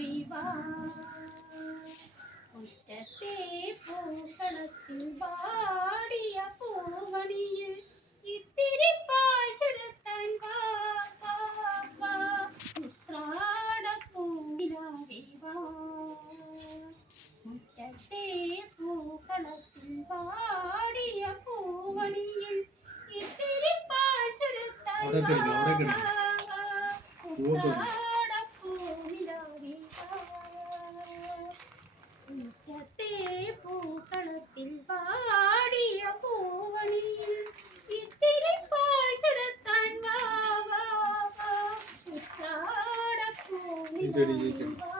നിലാവിവാ മുറ്റത്തെ പൂക്കളത്തിൽ വാടിയ പൂവണിയിൽ ഇത്തിരി പാൽ ചുരത്താൻ വാ വാ വാ ഉത്രാടപ്പൂ നിലാവിവാ മുറ്റത്തെ പൂക്കളത്തിൽ വാടിയ പൂവണിയിൽ ഇത്തിരി പാൽ ചുരത്താൻ ഉത്രാടപ്പൂ നിലാവിവാ മുറ്റത്തെ പൂക്കളത്തിൽ വാടിയ പൂവണിയിൽ ഇത്തിരി പാൽ ചുരത്താൻ വാ വാ വാ ഉത്രാടപ്പൂ നിലാവിവാ